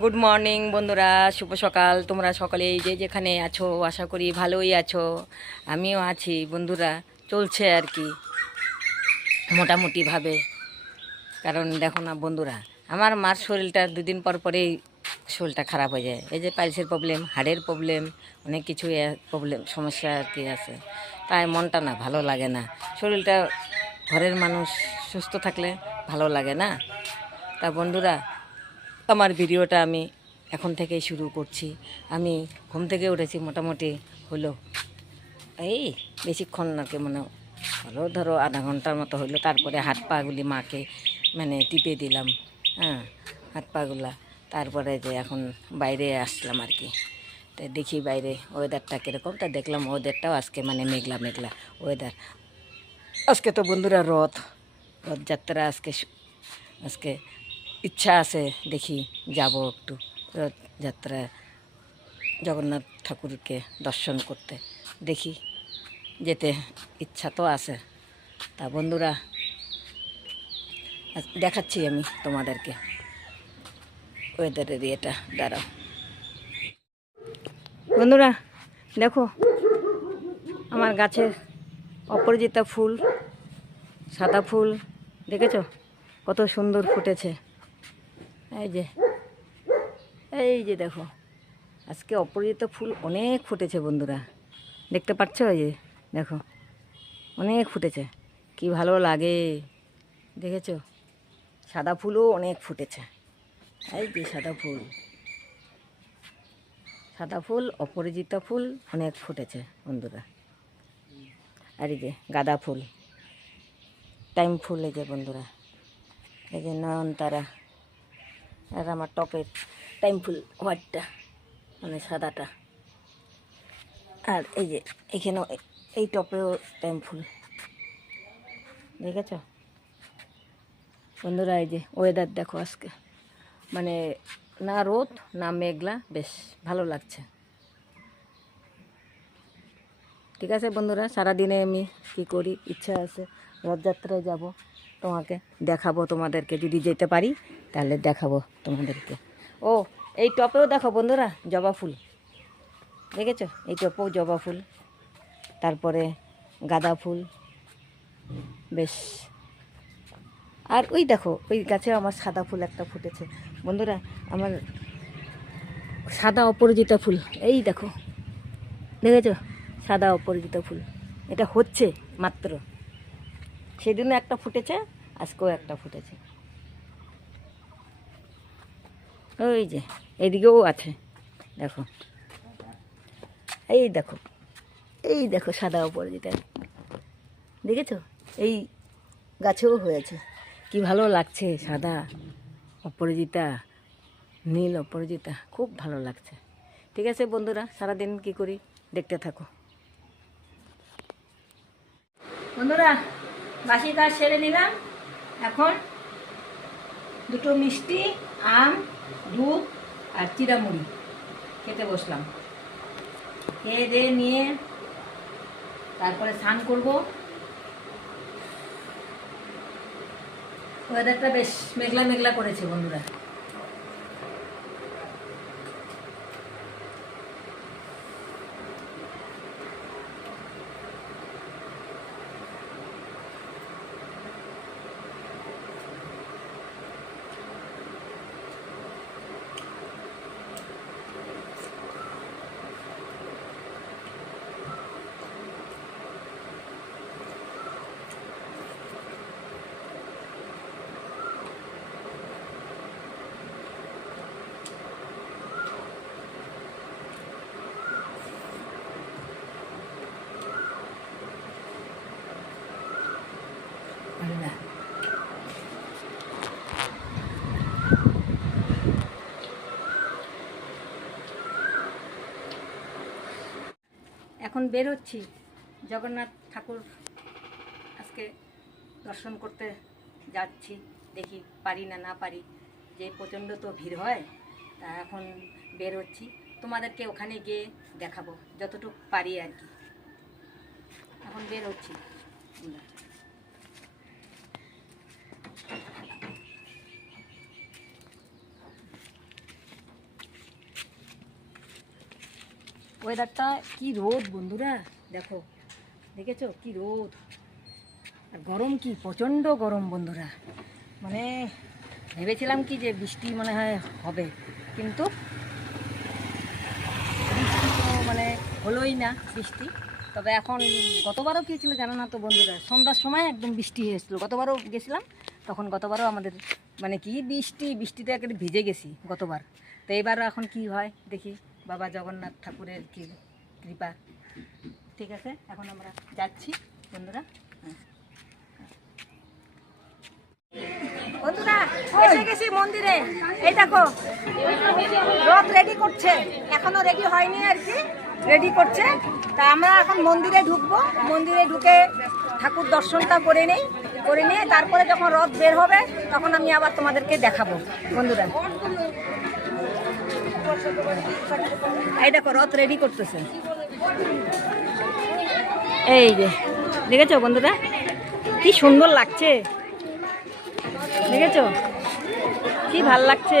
Good morning বন্ধুরা। শুভ সকাল। তোমরা সকলে যে যেখানে আছো, আশা করি ভালোই আছো। আমিও আছি, বন্ধুরা। চলছে আর কি, মোটামুটিভাবে। কারণ দেখো না, বন্ধুরা, আমার মার শরীরটা দুদিন পর পরেই শরীরটা খারাপ হয়ে যায়। এই যে পাইলসের প্রবলেম হাড়ের প্রবলেম অনেক কিছু প্রবলেম সমস্যা আর কি আছে। তাই মনটা না ভালো লাগে না। শরীরটা ঘরের মানুষ সুস্থ থাকলে ভালো লাগে না। তা বন্ধুরা আমার ভিডিওটা আমি এখন থেকেই শুরু করছি। আমি ঘুম থেকে উঠেছি মোটামুটি হলো, এই বেশিক্ষণ না কি মানে হলো, ধরো আধা ঘণ্টার মতো হলো। তারপরে হাত পাগুলি মাকে মানে টিপে দিলাম হ্যাঁ হাত পাগুলা। তারপরে যে এখন বাইরে আসলাম আর কি। তা দেখি বাইরে ওয়েদারটা কীরকম। তা দেখলাম ওয়েদারটাও আজকে মানে মেঘলা মেঘলা ওয়েদার আজকে তো বন্ধুরা রথ, রথযাত্রা আজকে আজকে ইচ্ছা আছে দেখি যাব একটু রথযাত্রা জগন্নাথ ঠাকুরকে দর্শন করতে। দেখি, যেতে ইচ্ছা তো আছে। তা বন্ধুরা দেখাচ্ছি আমি তোমাদেরকে। ওয়েদারের ইয়েটা, দাঁড়াও। বন্ধুরা, দেখো, আমার গাছের অপরাজিতা ফুল, সাদা ফুল, দেখেছ? কত সুন্দর ফুটেছে। এই যে এই যে দেখো, আজকে অপরাজিতা ফুল অনেক ফুটেছে বন্ধুরা। দেখতে পাচ্ছ এই যে, দেখো, অনেক ফুটেছে। কি ভালো লাগে, দেখেছ? সাদা ফুলও অনেক ফুটেছে। এই যে সাদা ফুল। সাদা ফুল অপরাজিতা ফুল অনেক ফুটেছে বন্ধুরা। আর এই যে গাঁদা ফুল, টাইম ফুল এই যে বন্ধুরা। এই যে নয়নতারা। আর আমার টপের টাইম ফুল হোয়াইটটা মানে সাদাটা। আর এই যে, এখানেও এই টপেও টাইম ফুল। দেখেছ? বন্ধুরা, এই যে ওয়েদার দেখো আজকে। মানে না রোদ, না মেঘলা, বেশ ভালো লাগছে। ঠিক আছে বন্ধুরা, সারাদিনে আমি কী করি? ইচ্ছা আছে রথযাত্রায় যাব। তোমাকে দেখাবো, তোমাদেরকে। যদি যেতে পারি, তাহলে দেখাবো তোমাদেরকে। ও, এই টপেও দেখো বন্ধুরা, জবা ফুল। দেখেছ? এই টপেও জবা ফুল। তারপরে গাঁদা ফুল। বেশ। আর ওই দেখো, ওই গাছে আমার সাদা ফুল একটা ফুটেছে। বন্ধুরা, আমার সাদা অপরাজিতা ফুল। এই দেখো। দেখেছ? সাদা অপরাজিতা ফুল। এটা হচ্ছে মাত্র। সেদিনও একটা ফুটেছে আজকেও একটা ফুটেছে। ওই যে, এদিকেও আছে, দেখো। এই দেখো এই দেখো সাদা অপরাজিতা। দেখেছ? এই গাছেও হয়েছে। কি ভালো লাগছে সাদা অপরাজিতা, নীল অপরাজিতা, খুব ভালো লাগছে। ঠিক আছে বন্ধুরা, সারাদিন কি করি? দেখতে থাকো। বন্ধুরা, বাসি কাজ সেরে নিলাম। এখন দুটো মিষ্টি, আম, দুধ আর চিরামুড়ি খেতে বসলাম। খেয়ে দিয়ে নিয়ে তারপরে স্নান করব। ওয়েদারটা বেশ মেঘলা মেঘলা করেছে বন্ধুরা বন্ধুরা। এখন বের হচ্ছি জগন্নাথ ঠাকুর আজকে দর্শন করতে যাচ্ছি। দেখি পারি না না পারি। যে প্রচণ্ড তো ভিড় হয়, তা এখন বের হচ্ছি তোমাদেরকে ওখানে গিয়ে দেখাবো, যতটুকু পারি আর কি। এখন বের হচ্ছি ওয়েদারটা কি রোদ বন্ধুরা? দেখো, দেখেছ? কি রোদ? আর গরম কি? প্রচণ্ড গরম বন্ধুরা। মানে ভেবেছিলাম কি যে বৃষ্টি মনে হয় হবে, কিন্তু বৃষ্টি তো মানে হলোই না বৃষ্টি। তবে এখন গতবারও কী ছিল জানো না তো বন্ধুরা? সন্ধ্যার সময় একদম বৃষ্টি হয়েছিল। গতবারও গেছিলাম, তখন গতবারও আমাদের মানে কি বৃষ্টি, বৃষ্টিতে একেবারে ভিজে গেছি গতবার। তো এবার এখন কি হয় দেখি। বাবা জগন্নাথ ঠাকুরের কি কৃপা। ঠিক আছে, এখন আমরা যাচ্ছি, বন্ধুরা। বন্ধুরা রথ রেডি করছে। রেডি হয়নি আর কি রেডি করছে। তা আমরা এখন মন্দিরে ঢুকবো। মন্দিরে ঢুকে ঠাকুর দর্শনটা করে নেই, করে নিয়ে তারপরে যখন রথ বের হবে, তখন আমি আবার তোমাদেরকে দেখাবো। বন্ধুরা। এই দেখো, রথ রেডি করতেছে। এই যে, দেখেছ বন্ধুরা? কি সুন্দর লাগছে। দেখেছ? কি ভালো লাগছে।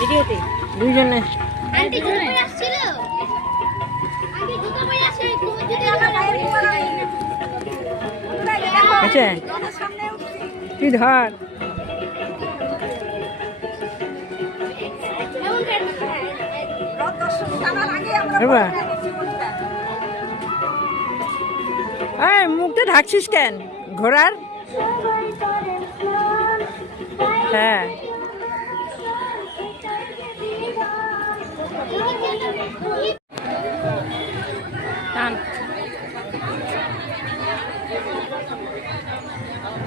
ভিডিওতে। দুইজনে। আন্টি জুতো পরে আসছিল? আন্টি জুতো পরে আসছে তুমি যদি আমার গায়ে আচ্ছা। তুই ধর? মুখটা ঢাকছিস কেন? ঘোড়ার? হ্যাঁ।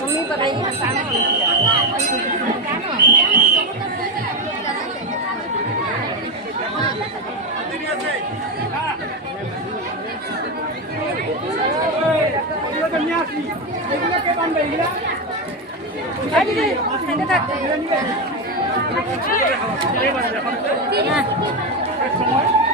मम्मी बताइए Thank you.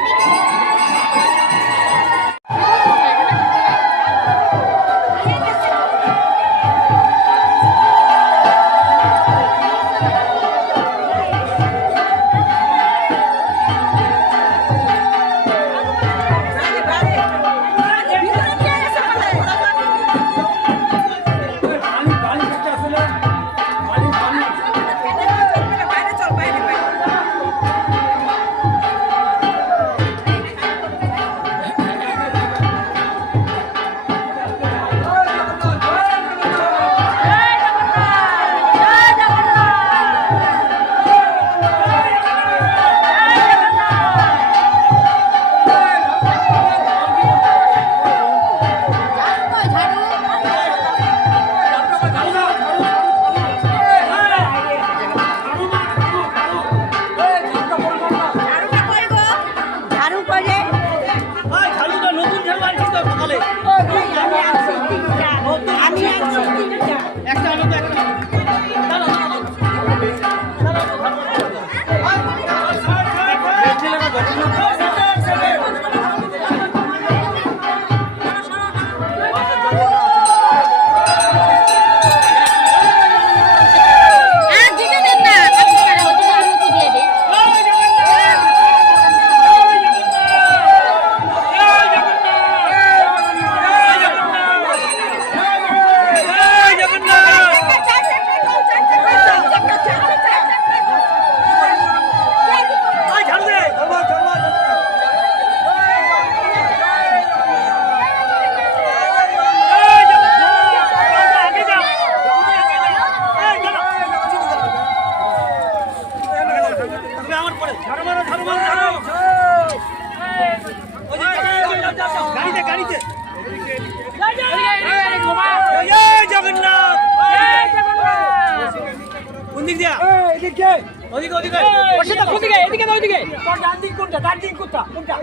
দিক কোথা? কোনটা?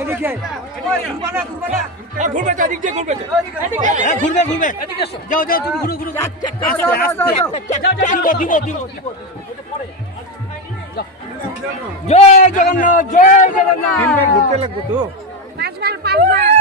এদিকে। ঘুরবা হ্যাঁ ঘুরবে তো এদিক দিয়ে ঘুরবে তো। হ্যাঁ ঘুরবে ঘুরবে। যাও যাও তুমি ঘুরো ঘুরো। আস্তে আস্তে দিব দিব দিব। জয় জগন্নাথ জয় জগন্নাথ। ঘুরতে লাগবে তো। পাঁচবার পাঁচবার।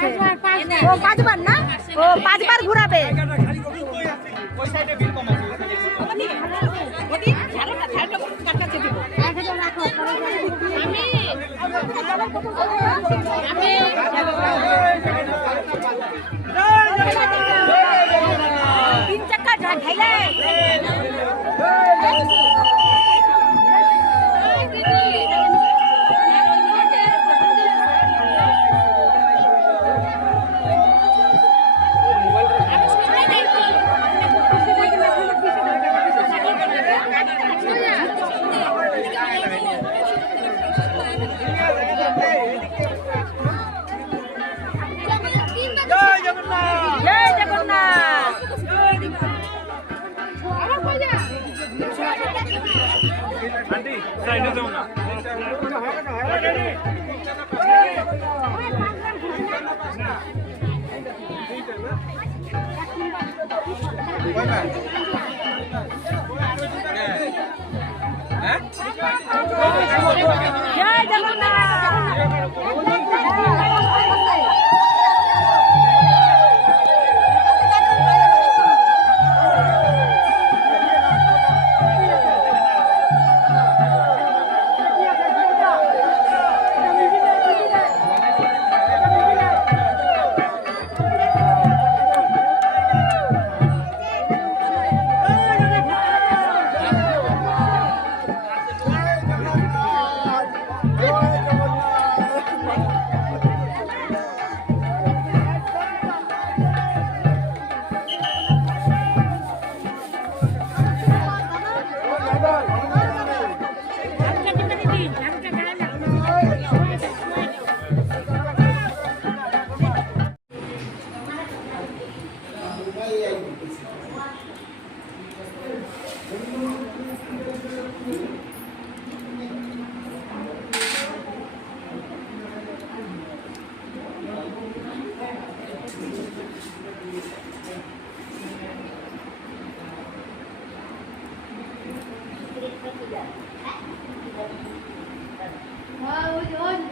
রথে ও পাঁচবার না? ও পাঁচবার ঘুরাবে। তিন চাক্কা ঢাইলে জয় জগন্নাথ জয় はい。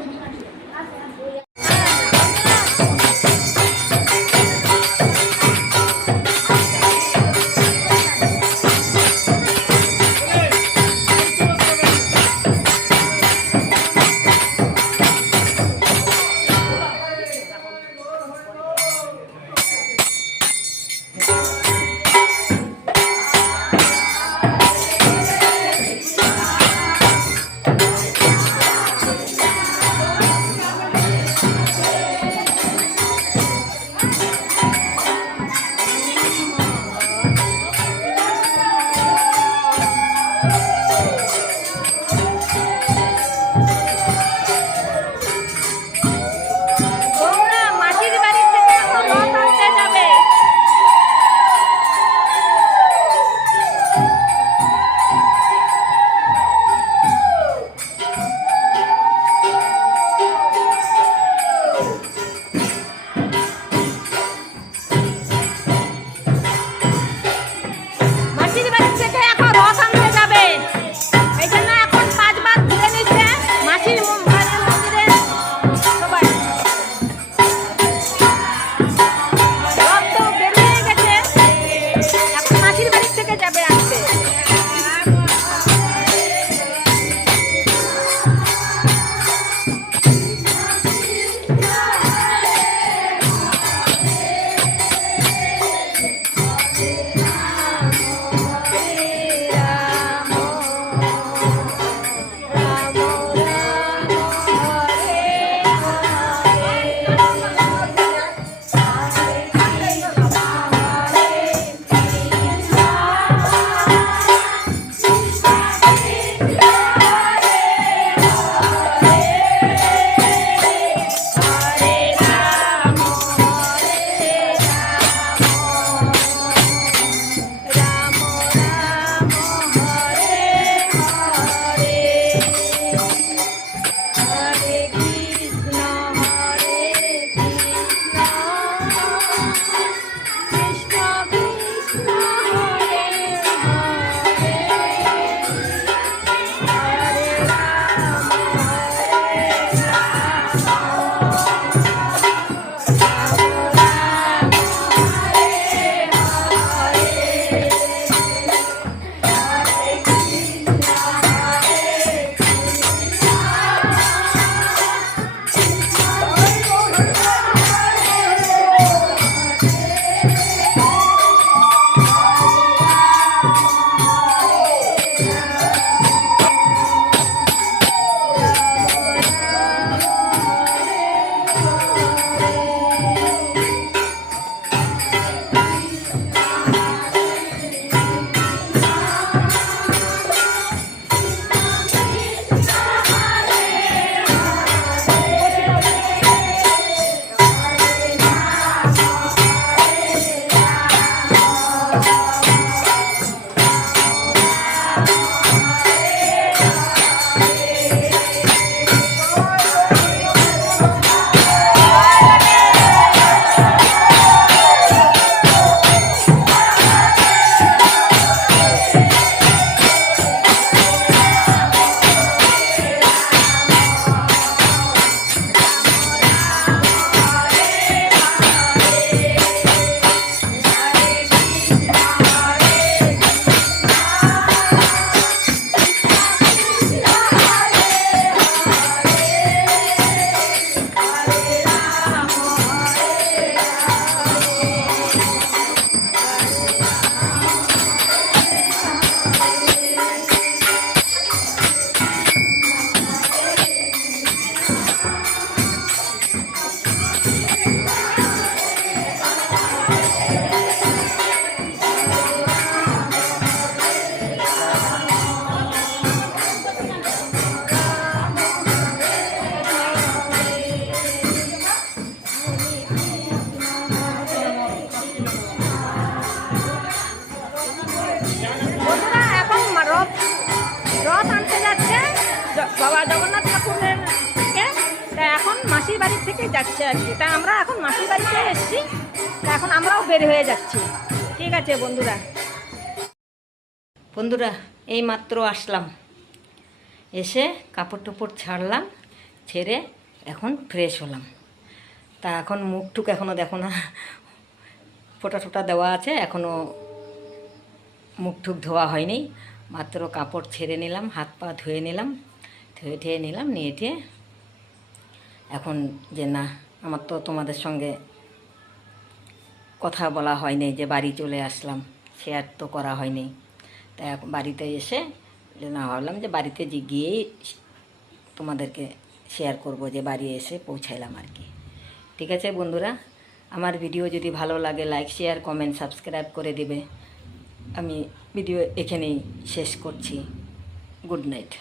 বের হয়ে যাচ্ছি। ঠিক আছে বন্ধুরা। বন্ধুরা এই মাত্র আসলাম। এসে কাপড় টুপড় ছাড়লাম, ছেড়ে এখন ফ্রেশ হলাম। তা এখন মুখ টুক এখনও দেখো না। ফোটা টোটা দেওয়া আছে এখনও মুখ টুক ধোয়া হয়নি। মাত্র কাপড় ছেড়ে নিলাম, হাত পা ধুয়ে নিলাম, ধুয়ে ঠেয়ে নিলাম, নিয়ে ঠেয়ে এখন যে না, আমার তো তোমাদের সঙ্গে কথা বলা হয়নি যে বাড়ি চলে আসলাম শেয়ার তো করা হয়নি। তাই বাড়িতে এসে না ভাবলাম যে বাড়িতে যে গিয়েই তোমাদেরকে শেয়ার করব যে বাড়ি এসে পৌঁছাইলাম আর কি। ঠিক আছে বন্ধুরা, আমার ভিডিও যদি ভালো লাগে লাইক শেয়ার কমেন্ট সাবস্ক্রাইব করে দিবে। আমি ভিডিও এখানেই শেষ করছি। Good night